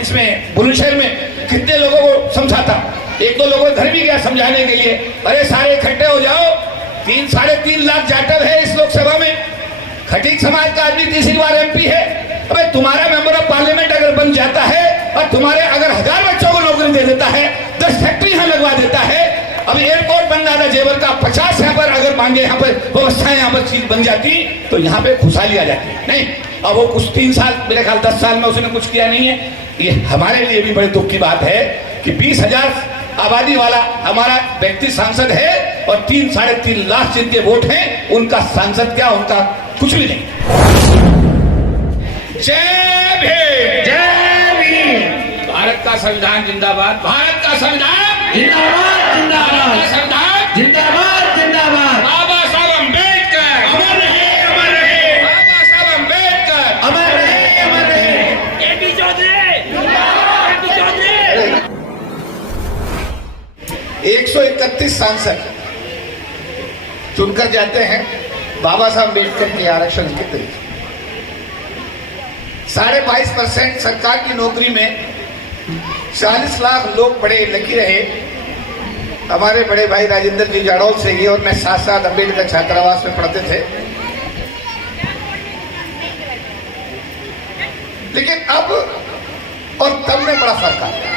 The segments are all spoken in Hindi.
इसमें बुलंदशहर में कितने लोगों को समझाता, एक दो लोगों के घर भी गया समझाने के लिए, अरे सारे इकट्ठे हो जाओ, 3-3.5 लाख जाटव है इस लोकसभा में, खटीक समाज का आदमी तीसरी बार एमपी है। अबे तुम्हारा मेंबर ऑफ पार्लियामेंट अगर बन जाता है और तुम्हारे अगर 1000 बच्चों को नौकरी दे देता है, 10 फैक्ट्री यहाँ लगवा देता है, अब एयरपोर्ट बन रहा था जेवर का, 50 यहाँ पर अगर मांगे यहाँ पर व्यवस्थाएं यहाँ पर चीज बन जाती तो यहाँ पे खुशहाली आ जाती। नहीं, अब वो कुछ 3 साल, मेरे ख्याल 10 साल में उसने कुछ किया नहीं है। ये हमारे लिए भी बड़े दुख की बात है कि 20,000 आबादी वाला हमारा व्यक्ति सांसद है और 3-3.5 लाख जिनके वोट हैं उनका सांसद क्या, उनका कुछ भी नहीं। जय भीम, जय भीम। भारत का संविधान जिंदाबाद, भारत का संविधान जिंदाबाद, जिंदाबाद, संविधान जिंदाबाद, जिंदाबाद। बाबा साहब अम्बेडकर अमर रहे, अमर रहे। बाबा साहब अम्बेडकर अमर रहे, अमर रहे। एपी चौधरी जिंदाबाद, एपी चौधरी। 131 सांसद चुनकर जाते हैं बाबा साहब अम्बेडकर के आरक्षण के तरीके। 22.5% सरकार की नौकरी में 40 लाख लोग पढ़े लिखे रहे। हमारे बड़े भाई राजेंद्र जी जाड़ौल से ये और मैं साथ अम्बेडकर छात्रावास में पढ़ते थे। लेकिन अब और तब में बड़ा फर्क आ गया।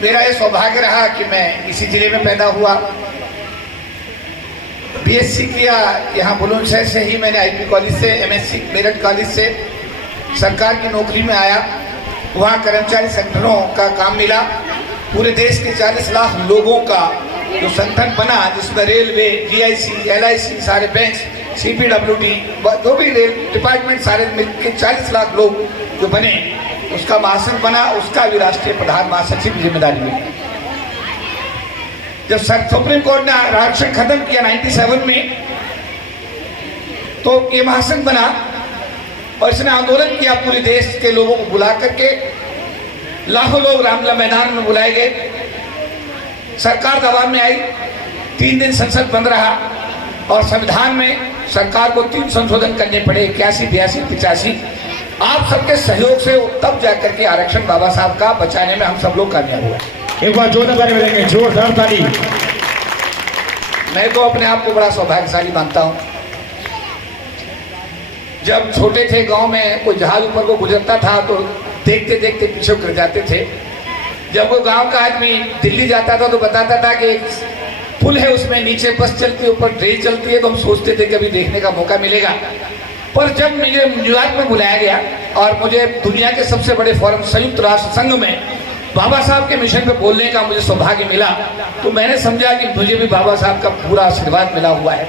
मेरा ये सौभाग्य रहा कि मैं इसी जिले में पैदा हुआ, बीएससी किया यहाँ बुलंदशहर से ही, मैंने आईपी कॉलेज से, एमएससी मेरठ कॉलेज से सरकार की नौकरी में आया। वहाँ कर्मचारी संगठनों का काम मिला। पूरे देश के 40 लाख लोगों का जो संगठन बना, जिसमें रेलवे, जीआईसी, एलआईसी, सारे बैंक, सीपीडब्ल्यूडी, जो भी रेल डिपार्टमेंट सारे मिलकर 40 लाख लोग जो बने, उसका महासचिव बना, उसका भी राष्ट्रीय प्रधान महासचिव की जिम्मेदारी मिली। जब सुप्रीम कोर्ट ने आरक्षण खत्म किया 97 में, तो ये महासंघ बना और इसने आंदोलन किया। पूरे देश के लोगों को बुला करके लाखों लोग रामलीला मैदान में बुलाए गए। सरकार दबाव में आई, 3 दिन संसद बंद रहा और संविधान में सरकार को 3 संशोधन करने पड़े, 81, 82, 85। आप सबके सहयोग से तब जाकर के आरक्षण बाबा साहब का बचाने में हम सब लोग कामयाब हुए। एक बार जोरदार ताली बजाएंगे, जोरदार ताली। मैं तो अपने आप को बड़ा सौभाग्यशाली मानता हूँ। जब छोटे थे गांव में कोई जहाज ऊपर को गुजरता था तो देखते देखते पीछे कर जाते थे। जब वो गांव का आदमी दिल्ली जाता था तो बताता था कि एक पुल है, उसमें नीचे बस चलती है, ऊपर ट्रेन चलती है, तो हम सोचते थे कभी देखने का मौका मिलेगा। पर जब मुझे न्यूयॉर्क में बुलाया गया और मुझे दुनिया के सबसे बड़े फोरम संयुक्त राष्ट्र संघ में बाबा साहब के मिशन पे बोलने का मुझे सौभाग्य मिला, तो मैंने समझा कि मुझे भी बाबा साहब का पूरा आशीर्वाद मिला हुआ है।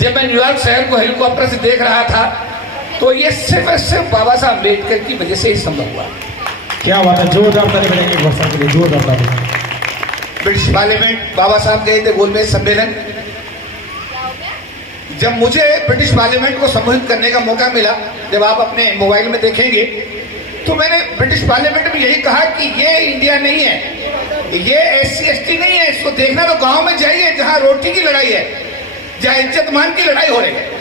जब मैं न्यूयॉर्क शहर को हेलीकॉप्टर से देख रहा था तो ये सिर्फ बाबा साहब अम्बेडकर की वजह से ही संभव हुआ। क्या बात है, जोरदार ताली बजाएंगे वर्षा के लिए, जोरदार ताली। ब्रिटिश पार्लियामेंट बाबा साहब गए थे गोलमेज सम्मेलन। जब मुझे ब्रिटिश पार्लियामेंट को संबोधित करने का मौका मिला, जब आप अपने मोबाइल में देखेंगे, तो मैंने ब्रिटिश पार्लियामेंट में यही कहा कि ये इंडिया नहीं है, ये SC ST नहीं है, इसको देखना तो गांव में जाइए जहां रोटी की लड़ाई है, जहां इज्जत मान की लड़ाई हो रही है।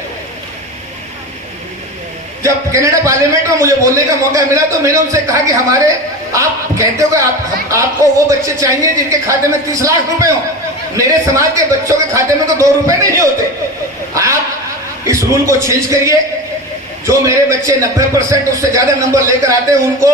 जब कनाडा पार्लियामेंट में मुझे बोलने का मौका मिला तो मैंने उनसे कहा कि हमारे, आप कहते हो कि आपको वो बच्चे चाहिए जिनके खाते में 30 लाख रुपए हो, मेरे समाज के बच्चों के खाते में तो 2 रुपए नहीं होते। आप इस रूल को चेंज करिए। जो मेरे बच्चे 90% उससे ज्यादा नंबर लेकर आते हैं उनको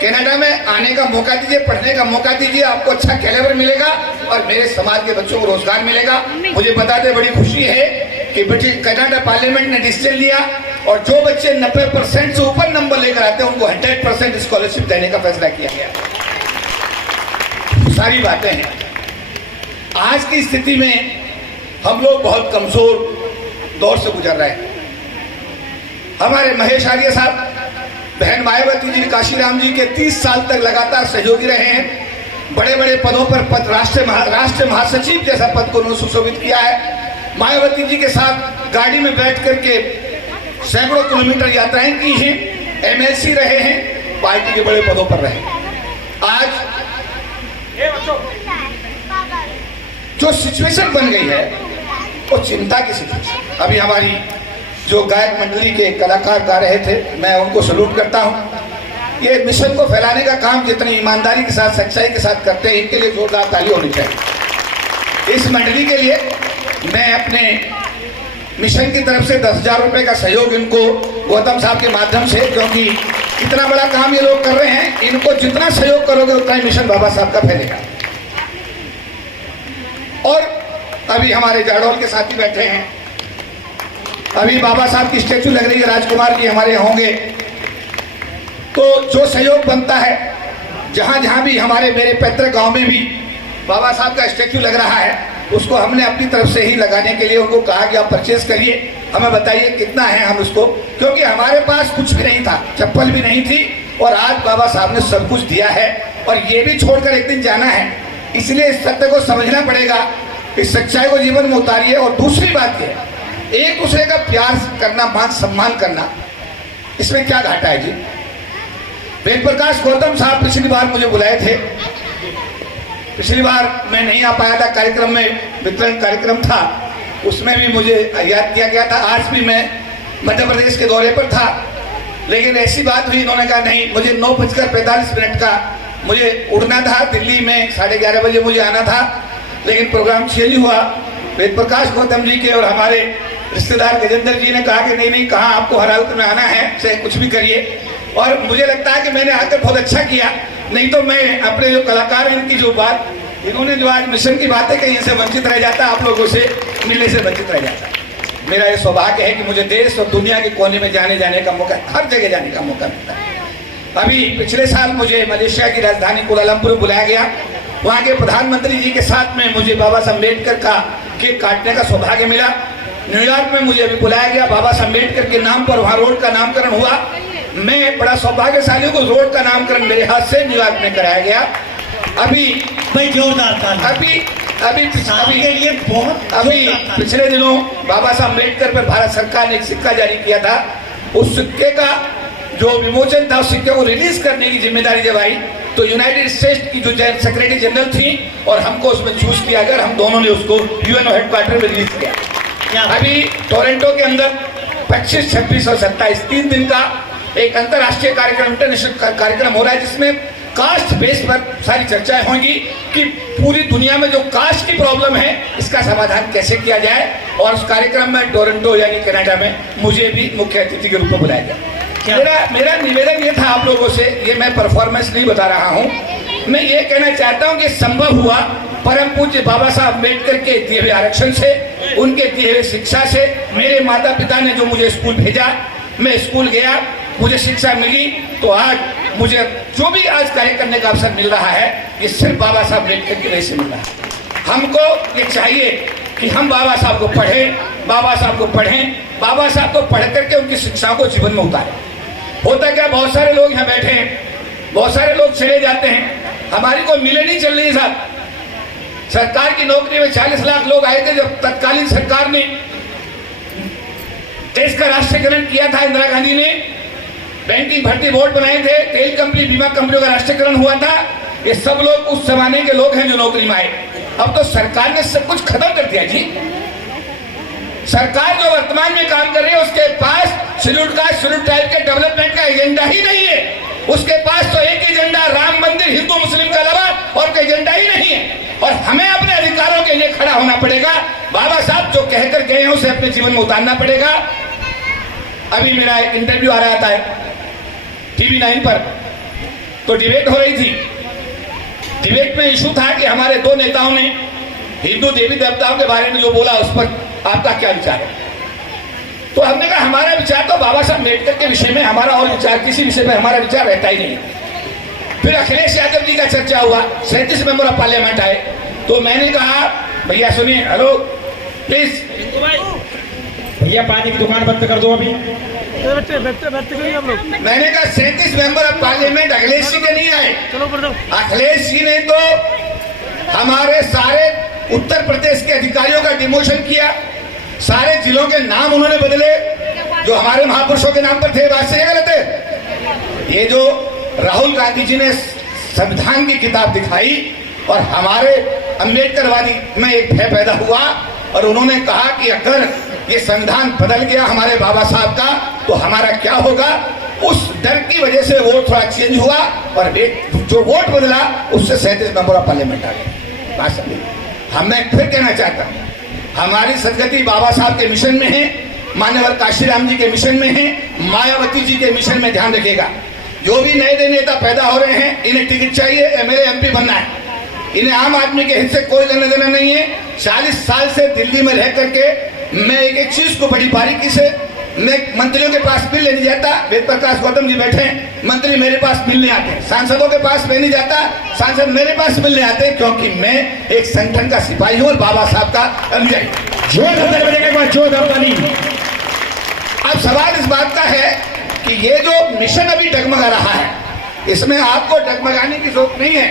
कनाडा में आने का मौका दीजिए, पढ़ने का मौका दीजिए, आपको अच्छा कैलिबर मिलेगा और मेरे समाज के बच्चों को रोजगार मिलेगा। मुझे बताते बड़ी खुशी है कि ब्रिटिश कनाडा पार्लियामेंट ने डिसीजन लिया और जो बच्चे 90% से ऊपर नंबर लेकर आते हैं उनको 100% स्कॉलरशिप देने का फैसला किया गया। सारी बातें हैं। आज की स्थिति में हम लोग बहुत कमजोर दौर से गुजर रहे हैं। हमारे महेश आर्य साहब, बहन मायावती जी काशीराम जी के 30 साल तक लगातार सहयोगी रहे हैं। बड़े बड़े पदों पर राष्ट्रीय महासचिव जैसा पद को उन्होंने सुशोभित किया है। मायावती जी के साथ गाड़ी में बैठ करके सैकड़ों किलोमीटर यात्राएं की हैं, MLC रहे हैं, पार्टी के बड़े पदों पर रहे। आज जो सिचुएशन बन गई है वो चिंता की सिचुएशन। अभी हमारी जो गायक मंडली के कलाकार गा रहे थे, मैं उनको सैल्यूट करता हूं। ये मिशन को फैलाने का काम जितनी ईमानदारी के साथ, सच्चाई के साथ करते हैं, इनके लिए जोरदार ताली होनी चाहिए। इस मंडली के लिए मैं अपने मिशन की तरफ से 10,000 रुपए का सहयोग इनको गौतम साहब के माध्यम से, क्योंकि इतना बड़ा काम ये लोग कर रहे हैं, इनको जितना सहयोग करोगे उतना ही मिशन बाबा साहब का फैलेगा। और अभी हमारे जाडौल के साथी बैठे हैं, अभी बाबा साहब की स्टैचू लग रही है, राजकुमार जी हमारे होंगे, तो जो सहयोग बनता है, जहां जहां भी हमारे मेरे पैतृक गांव में भी बाबा साहब का स्टैचू लग रहा है, उसको हमने अपनी तरफ से ही लगाने के लिए उनको कहा कि आप परचेज करिए, हमें बताइए कितना है, हम उसको, क्योंकि हमारे पास कुछ भी नहीं था, चप्पल भी नहीं थी, और आज बाबा साहब ने सब कुछ दिया है, और ये भी छोड़कर एक दिन जाना है, इसलिए इस सत्य को समझना पड़ेगा, इस सच्चाई को जीवन में उतारिए। और दूसरी बात यह है, एक दूसरे का प्यार करना, मान सम्मान करना, इसमें क्या घाटा है जी। वेद प्रकाश गौतम साहब पिछली बार मुझे बुलाए थे, पिछली बार मैं नहीं आ पाया था, कार्यक्रम में वितरण कार्यक्रम था, उसमें भी मुझे याद किया गया था। आज भी मैं मध्य प्रदेश के दौरे पर था, लेकिन ऐसी बात हुई, इन्होंने कहा नहीं, मुझे 9:45 का मुझे उड़ना था, दिल्ली में 11:30 बजे मुझे आना था, लेकिन प्रोग्राम चेंज हुआ। वेद प्रकाश गौतम जी के और हमारे रिश्तेदार गजेंद्र जी ने कहा कि नहीं, कहाँ आपको हर हालत में आना है, चाहे कुछ भी करिए। और मुझे लगता है कि मैंने आकर बहुत अच्छा किया, नहीं तो मैं अपने जो कलाकार हैं, इनकी जो बात, इन्होंने जो आज मिशन की बातें कही, इनसे वंचित रह जाता, आप लोगों से मिलने से वंचित रह जाता। मेरा ये सौभाग्य है कि मुझे देश और दुनिया के कोने में जाने का मौका, हर जगह जाने का मौका मिलता है। अभी पिछले साल मुझे मलेशिया की राजधानी कुआलालंपुर में बुलाया गया, वहाँ के प्रधानमंत्री जी के साथ में मुझे बाबा साहब अम्बेडकर का केक काटने का सौभाग्य मिला। न्यूयॉर्क में मुझे अभी बुलाया गया, बाबा साहब अम्बेडकर के नाम पर वहाँ रोड का नामकरण हुआ। मैं बड़ा सौभाग्यशाली हूँ, रोड का नामकरण मेरे हाथ से न्यूयॉर्क में कराया गया। अभी भाई जोरदार ताली। अभी पिछले दिनों बाबा साहब अम्बेडकर पर भारत सरकार ने एक सिक्का जारी किया था, उस सिक्के का जो विमोचन था, उस सिक्के को रिलीज करने की जिम्मेदारी जब आई, तो यूनाइटेड स्टेट्स की जो सेक्रेटरी जनरल थी और हमको उसमें चूज किया गया, हम दोनों ने उसको यूएनओ हेडक्वार्टर में रिलीज किया। अभी टोरंटो के अंदर 25, 26 और 27 3 दिन का एक अंतर्राष्ट्रीय कार्यक्रम, इंटरनेशनल कार्यक्रम हो रहा है, जिसमें कास्ट बेस पर सारी चर्चाएं होंगी कि पूरी दुनिया में जो कास्ट की प्रॉब्लम है, इसका समाधान कैसे किया जाए। और उस कार्यक्रम में टोरंटो यानी कनाडा में मुझे भी मुख्य अतिथि के रूप में बुलाया गया। मेरा निवेदन ये था आप लोगों से, ये मैं परफॉर्मेंस नहीं बता रहा हूँ, मैं ये कहना चाहता हूँ कि संभव हुआ परम पूज्य बाबा साहब अम्बेडकर के दिए हुए आरक्षण से, उनके दिए हुए शिक्षा से, मेरे माता पिता ने जो मुझे स्कूल भेजा, मैं स्कूल गया, मुझे शिक्षा मिली, तो आज मुझे जो भी आज कार्य करने का अवसर मिल रहा है, ये सिर्फ बाबा साहब अम्बेडकर की वजह से मिल रहा है। हमको ये चाहिए कि हम बाबा साहब को पढ़ें, बाबा साहब को पढ़ें, बाबा साहब को पढ़ करके उनकी शिक्षाओं को जीवन में उतारें। होता क्या, बहुत सारे लोग यहाँ बैठे हैं, बहुत सारे लोग चले जाते हैं, हमारी कोई मिले नहीं चल रही साहब। सरकार की नौकरी में 40 लाख लोग आए थे जब तत्कालीन सरकार ने देश का राष्ट्रीयकरण किया था, इंदिरा गांधी ने बैंकिंग भर्ती बोर्ड बनाए थे, तेल कंपनी, बीमा कंपनियों का राष्ट्रीयकरण हुआ था। ये सब लोग उस जमाने के लोग हैं जो नौकरी में आए। अब तो सरकार ने सब कुछ खत्म कर दिया जी। सरकार जो वर्तमान में काम कर रही है, उसके पास शेड्यूल कास्ट, शेड्यूल ट्राइब के डेवलपमेंट का एजेंडा ही नहीं है। उसके पास तो एक एजेंडा, राम मंदिर, हिंदू मुस्लिम का अलावा और कोई एजेंडा ही नहीं है। और हमें अपने अधिकारों के लिए खड़ा होना पड़ेगा। बाबा साहब जो कहकर गए हैं उसे अपने जीवन में उतारना पड़ेगा। अभी मेरा एक इंटरव्यू आ रहा था TV 9 पर, तो डिबेट हो रही थी। डिबेट में इशू था कि हमारे 2 नेताओं ने हिंदू देवी देवताओं के बारे में जो बोला, उस पर आपका क्या विचार है। तो हमने कहा हमारा विचार तो बाबा साहब अम्बेडकर के विषय में, हमारा और विचार किसी विषय में हमारा विचार रहता ही नहीं। फिर अखिलेश यादव जी का चर्चा हुआ, 37 मेंबर ऑफ पार्लियामेंट आए, तो मैंने कहा भैया सुनिए, हेलो प्लीज भैया पानी की दुकान बंद कर दो अभी। मैंने कहा 37 member of parliament Akhilesh ji के नहीं आए। अखिलेश जी ने तो हमारे सारे उत्तर प्रदेश के अधिकारियों का डिमोशन किया, सारे जिलों के नाम उन्होंने बदले जो हमारे महापुरुषों के नाम पर थे। बात सही गलत है? ये जो राहुल गांधी जी ने संविधान की किताब दिखाई और हमारे अम्बेडकरवादी में एक भय पैदा हुआ और उन्होंने कहा कि अगर ये संविधान बदल गया हमारे बाबा साहब का, तो हमारा क्या होगा। उस डर की वजह से वोट थोड़ा चेंज हुआ और जो वोट बदला उससे 37 मेंबर ऑफ पार्लियामेंट आ गए। बात समझिए। मैं फिर कहना चाहता हूँ, हमारी सदगति बाबा साहब के मिशन में है, मान्यवर काशीराम जी के मिशन में है, मायावती जी के मिशन में। ध्यान रखिएगा, जो भी नए नए नेता पैदा हो रहे हैं, इन्हें टिकट चाहिए, एमएलए एमपी बनना है, इन्हें आम आदमी के हित से कोई लेना देना नहीं है। 40 साल से दिल्ली में रह करके मैं एक चीज को बड़ी बारीकी से, मैं मंत्रियों के पास मिलने नहीं जाता, वेद प्रकाश गौतम जी बैठे हैं, मंत्री मेरे पास मिलने आते हैं, सांसदों के पास मैं नहीं जाता, सांसद मेरे पास मिलने आते हैं, क्योंकि मैं एक संगठन का सिपाही हूं और बाबा साहब का अनुयायी। अब सवाल इस बात का है कि ये जो मिशन अभी डगमगा रहा है, इसमें आपको डगमगाने की जरूरत नहीं है।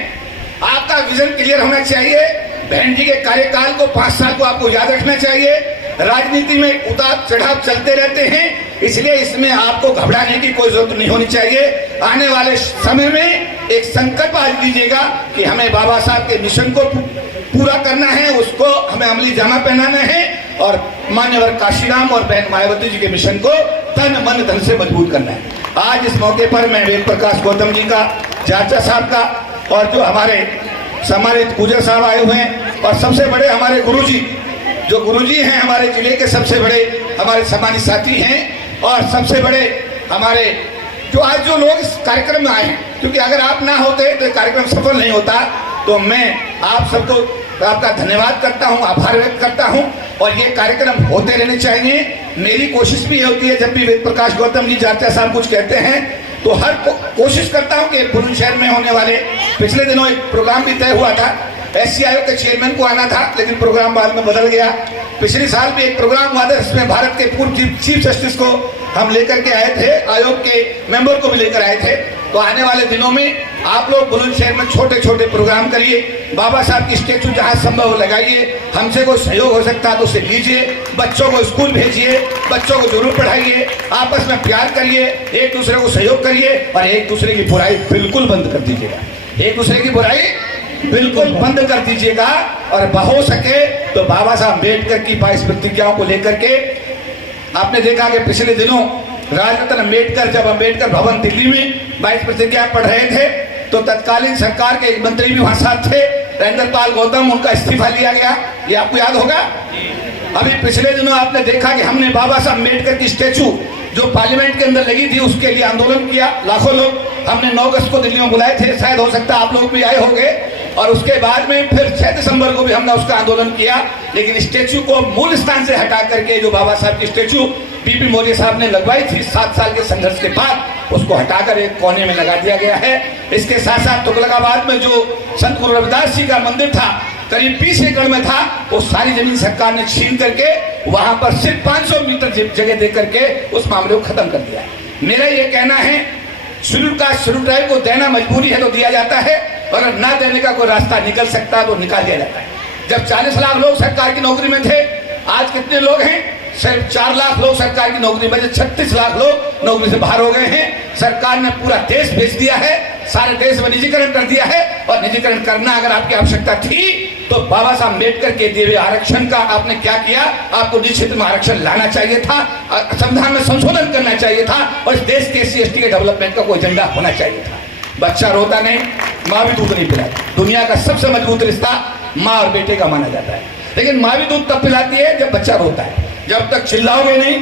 आपका विजन क्लियर होना चाहिए। बहन जी के कार्यकाल को 5 साल को आपको याद रखना चाहिए। राजनीति में उतार चढ़ाव चलते रहते हैं, इसलिए इसमें आपको घबराने की कोई जरूरत नहीं होनी चाहिए। आने वाले समय में एक संकल्प आज लीजिएगा कि हमें बाबा साहब के मिशन को पूरा करना है, उसको हमें अमली जामा पहनाना है और मान्यवर काशीराम और बहन मायावती जी के मिशन को तन मन धन से मजबूत करना है। आज इस मौके पर मैं वेद प्रकाश गौतम जी का, जाचा साहब का और जो हमारे सम्मानित गुजर साहब आए हुए हैं और सबसे बड़े हमारे गुरुजी, जो गुरुजी हैं हमारे जिले के सबसे बड़े हमारे सम्मानित साथी हैं और सबसे बड़े हमारे जो आज जो लोग इस कार्यक्रम में आए हैं, क्योंकि अगर आप ना होते तो कार्यक्रम सफल नहीं होता। तो मैं आप सबको आपका धन्यवाद करता हूं, आभार व्यक्त करता हूं और ये कार्यक्रम होते रहने चाहिए। मेरी कोशिश भी ये होती है, जब भी वेद प्रकाश गौतम जी जाचा साहब कुछ कहते हैं तो हर कोशिश करता हूं कि बुलंदशहर में होने वाले, पिछले दिनों एक प्रोग्राम भी तय हुआ था, एससी आयोग के चेयरमैन को आना था, लेकिन प्रोग्राम बाद में बदल गया। पिछले साल भी एक प्रोग्राम हुआ था, जिसमें भारत के पूर्व चीफ जस्टिस को हम लेकर के आए थे, आयोग के मेंबर को भी लेकर आए थे। तो आने वाले दिनों में आप लोग बुलंदशहर में छोटे छोटे प्रोग्राम करिए, बाबा साहब की स्टेचू जहां संभव लगाइए, हमसे कोई सहयोग हो सकता है तो उसे लीजिए, बच्चों को स्कूल भेजिए, बच्चों को जरूर पढ़ाइए, आपस में प्यार करिए, एक दूसरे को सहयोग करिए और एक दूसरे की बुराई बिल्कुल बंद कर दीजिएगा। एक दूसरे की बुराई बिल्कुल बंद कर दीजिएगा और हो सके तो बाबा साहब अम्बेडकर की 22 प्रतिज्ञाओं को लेकर के आपने देखा कि पिछले दिनों राजरत्न अम्बेडकर, जब अम्बेडकर भवन दिल्ली में 22 प्रतिज्ञा पढ़ रहे थे तो तत्कालीन सरकार के एक मंत्री भी वहां साथ थे, राजेंद्र पाल गौतम, उनका इस्तीफा लिया गया, ये आपको याद होगा। अभी पिछले दिनों आपने देखा कि हमने बाबा साहब अम्बेडकर की स्टेचू जो पार्लियामेंट के अंदर लगी थी उसके लिए आंदोलन किया, लाखों लोग हमने 9 अगस्त को दिल्ली में बुलाए थे, शायद हो सकता है आप लोग भी आए होंगे। और उसके बाद में फिर 6 दिसंबर को भी हमने उसका आंदोलन किया, लेकिन स्टेचू को मूल स्थान से हटा करके जो बाबा साहब की स्टेचू पीपी मौर्य साहब ने लगवाई थी 7 साल के संघर्ष के बाद, उसको हटाकर एक कोने में लगा दिया गया है। इसके साथ साथ तुगलकाबाद में जो संत गुरु रविदास जी का मंदिर था, करीब 20 एकड़ में था, वो सारी जमीन सरकार ने छीन करके वहां पर सिर्फ 500 मीटर जगह दे करके उस मामले को खत्म कर दिया। मेरा ये कहना है, शेड्यूल कास्ट शेड्यूल ट्राइब को देना मजबूरी है तो दिया जाता है, और अगर ना देने का कोई रास्ता निकल सकता है तो निकाल दिया जाता है। जब 40 लाख लोग सरकार की नौकरी में थे, आज कितने लोग हैं? सिर्फ 4 लाख लोग सरकार की नौकरी में, 36 लाख लोग नौकरी से बाहर हो गए हैं। सरकार ने पूरा देश बेच दिया है, सारे देश में निजीकरण कर दिया है, और निजीकरण करना अगर आपकी आवश्यकता थी तो बाबा साहब अम्बेडकर के दिए हुए आरक्षण का आपने क्या किया? आपको निजी क्षेत्र में आरक्षण लाना चाहिए था, संविधान में संशोधन करना चाहिए था, और इस देश के SC/ST के डेवलपमेंट का कोई एजेंडा होना चाहिए था। बच्चा रोता नहीं, माँ भी दूध नहीं पिलाती। दुनिया का सबसे मजबूत रिश्ता माँ और बेटे का माना जाता है, लेकिन माँ भी दूध तब पिलाती है जब बच्चा रोता है। जब तक चिल्लाओगे नहीं,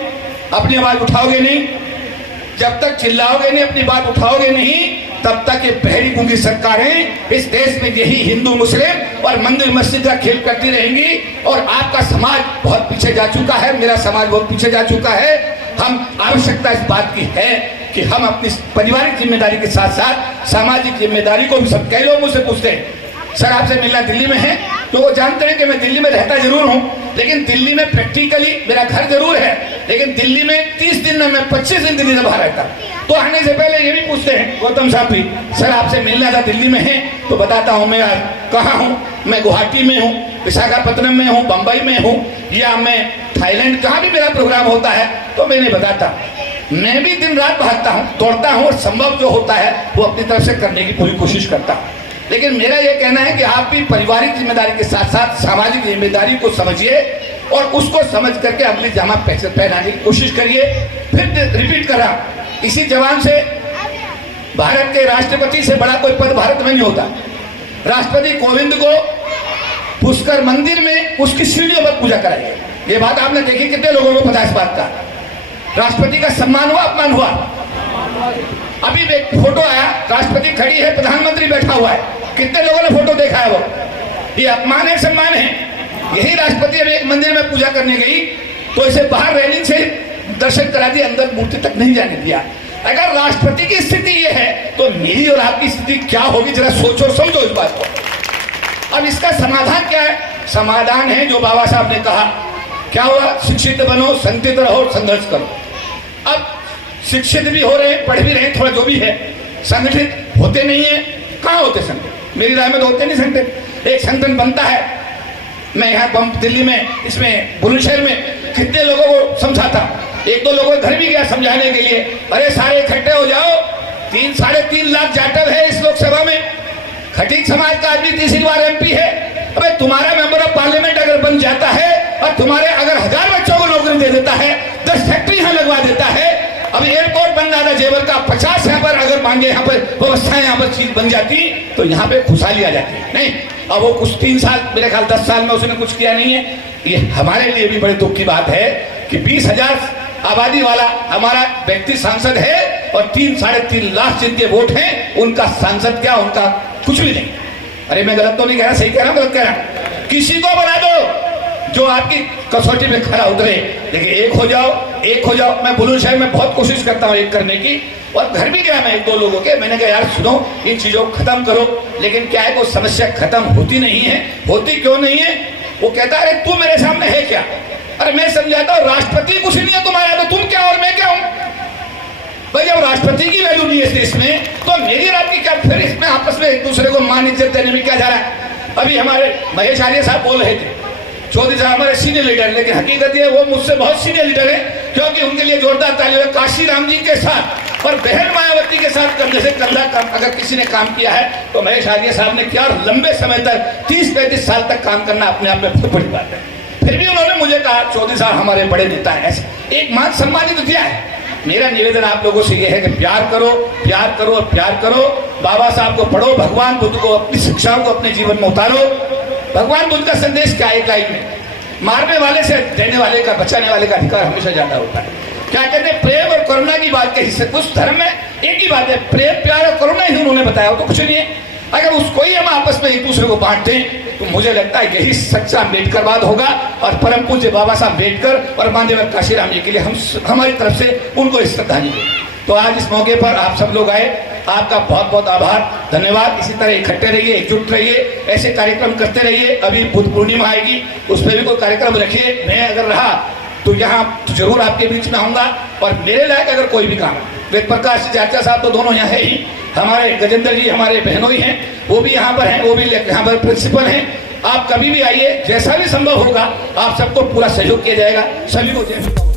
अपनी आवाज उठाओगे नहीं, जब तक चिल्लाओगे नहीं, अपनी बात उठाओगे नहीं, तब तक ये बहरी गूंगी सरकारें इस देश में यही हिंदू मुस्लिम और मंदिर मस्जिद का खेल करती रहेंगी। और आपका समाज बहुत पीछे जा चुका है, मेरा समाज बहुत पीछे जा चुका है। हम आवश्यकता इस बात की है कि हम अपनी पारिवारिक जिम्मेदारी के साथ साथ सामाजिक जिम्मेदारी को भी सब, कई लोग मुझसे पूछते हैं सर आपसे मिलना दिल्ली में है, तो वो जानते हैं कि मैं दिल्ली में रहता जरूर हूं, लेकिन दिल्ली में प्रैक्टिकली मेरा घर जरूर है, लेकिन दिल्ली में 30 दिन में मैं 25 दिन दिल्ली में बाहर रहता। तो आने से पहले ये भी पूछते हैं गौतम साहब भी, सर आपसे मिलना था दिल्ली में है, तो बताता हूं मैं कहाँ हूँ। मैं गुवाहाटी में हूँ, विशाखापट्टनम में हूँ, बम्बई में हूँ, या मैं थाईलैंड, कहाँ भी मेरा प्रोग्राम होता है तो मैं नहीं बताता। मैं भी दिन रात भागता हूँ, दौड़ता हूँ, और संभव जो होता है वो अपनी तरफ से करने की पूरी कोशिश करता हूँ। लेकिन मेरा ये कहना है कि आप भी पारिवारिक जिम्मेदारी के साथ साथ सामाजिक जिम्मेदारी को समझिए। और उसको समझ करके अपनी जामा पहनाने की कोशिश करिए। फिर रिपीट कर रहा, इसी जवान से भारत के राष्ट्रपति से बड़ा कोई पद भारत में नहीं होता। राष्ट्रपति कोविंद को पुष्कर मंदिर में उसकी सीढ़ियों पर पूजा कराई है। ये बात आपने देखी, कितने लोगों को पता है इस बात का? राष्ट्रपति का सम्मान हुआ, अपमान हुआ? अभी एक फोटो आया, राष्ट्रपति खड़ी है, प्रधानमंत्री बैठा हुआ है, कितने लोगों ने फोटो देखा है? वो ये अपमान है, सम्मान है? यही राष्ट्रपति अभी एक मंदिर में पूजा करने गई तो इसे बाहर रेलिंग से दर्शन करा दिया, अंदर मूर्ति तक नहीं जाने दिया। अगर राष्ट्रपति की स्थिति ये है तो मेरी और आपकी स्थिति क्या होगी? जरा सोचो और समझो इस बात को। अब इसका समाधान क्या है? समाधान है जो बाबा साहब ने कहा, क्या हुआ? शिक्षित बनो, संगठित रहो, संघर्ष करो। अब शिक्षित भी हो रहे, पढ़ भी रहे, थोड़ा जो भी है, संगठित होते नहीं है। कहाँ होते संगठित? मेरी राय में तो होते नहीं संगठित। एक संगठन बनता है, मैं यहाँ दिल्ली में, इसमें बुलंदशहर में कितने लोगों को समझाता, एक दो लोगों के घर भी गया समझाने के लिए, अरे सारे इकट्ठे हो जाओ, 3-3.5 लाख जाटव है इस लोकसभा में, खटीक समाज का आदमी तीसरी बार MP है। अबे तुम्हारा मेंबर ऑफ पार्लियामेंट अगर बन जाता है और तुम्हारे अगर 1000 बच्चों को नौकरी दे देता है, 10 फैक्ट्री यहाँ लगवा देता है, अब एयरपोर्ट बन रहा था जेवर का, 50 यहाँ पर अगर मांगे, यहाँ पर व्यवस्थाएं यहाँ पर चीज बन जाती तो यहाँ पे खुशहाली आ जाती। नहीं, अब वो कुछ 3 साल, मेरे ख्याल 10 साल में उसने कुछ किया नहीं है। ये हमारे लिए भी बड़े दुख की बात है कि 20,000 आबादी वाला हमारा व्यक्ति सांसद है और 3-3.5 लाख जिनके वोट हैं, उनका सांसद क्या, उनका कुछ भी नहीं। अरे मैं गलत तो नहीं कह रहा, सही कह रहा हूं, गलत कह रहा? किसी को बना दो जो आपकी कसौटी में खड़ा उतरे, लेकिन एक हो जाओ। मैं बुलंदशहर में बहुत कोशिश करता हूँ एक करने की, और घर भी गया मैं 1-2 लोगों के, मैंने कहा यार सुनो, इन चीजों को खत्म करो, लेकिन क्या है वो समस्या खत्म होती नहीं है। होती क्यों नहीं है? वो कहता है अरे तू मेरे सामने है क्या? अरे मैं समझाता हूँ राष्ट्रपति कुछ नहीं है तुम्हारा, तो तुम क्या और मैं क्या हूं? भाई जब राष्ट्रपति की वैल्यू नहीं है इस देश में, तो मेरी और आपकी क्या? फिर इसमें आपस में एक दूसरे को मान इज्जत देने में क्या जा रहा है? अभी हमारे महेश आर्य साहब बोल रहे थे, चौधरी साहब हमारे सीनियर लीडर, लेकिन हकीकत ये वो मुझसे बहुत सीनियर लीडर है, क्योंकि उनके लिए जोरदार ताली हो। काशी राम जी के साथ और बहन मायावती के साथ कंधे से कंधा अगर किसी ने काम किया है तो महेश आर्य साहब ने किया, और लंबे समय तक 30-35 साल तक काम करना अपने आप में बहुत बड़ी बात है। फिर भी उन्होंने मुझे कहा चौधरी साहब हमारे बड़े नेता हैं, ऐसे एक मान सम्मानित दिया है। मेरा निवेदन आप लोगों से यह है कि प्यार करो, प्यार करो और प्यार करो। बाबा साहब को पढ़ो, भगवान बुद्ध को, अपनी शिक्षाओं को अपने जीवन में उतारो। भगवान बुद्ध का संदेश क्या है? एक लाइन में, मारने वाले से देने वाले का, बचाने वाले का अधिकार हमेशा ज्यादा होता है। क्या कहते हैं? प्रेम और करुणा की बात कही से, उस धर्म में एक ही बात है, प्रेम, प्यार और करुणा ही उन्होंने बताया, तो कुछ नहीं है। अगर उसको ही हम आपस में एक दूसरे को बांटते हैं तो मुझे लगता है यही सच्चा अम्बेडकरवाद होगा। और परम पूज्य बाबा साहब अम्बेडकर और माननीय काशीराम जी के लिए हम हमारी तरफ से उनको श्रद्धांजलि। तो आज इस मौके पर आप सब लोग आए, आपका बहुत बहुत आभार, धन्यवाद। इसी तरह इकट्ठे रहिए, एकजुट रहिए, ऐसे कार्यक्रम करते रहिए। अभी बुद्ध पूर्णिमा आएगी, उस पर भी कोई कार्यक्रम रखिए। मैं अगर रहा तो यहाँ तो जरूर आपके बीच में आऊंगा, और मेरे लायक अगर कोई भी काम है, वेद प्रकाश चाचा साहब तो दोनों यहाँ है ही, हमारे गजेंद्र जी हमारे बहनों ही हैं, वो भी यहाँ पर हैं, वो भी यहाँ पर प्रिंसिपल हैं। आप कभी भी आइए, जैसा भी संभव होगा आप सबको पूरा सहयोग किया जाएगा। सभी को जय।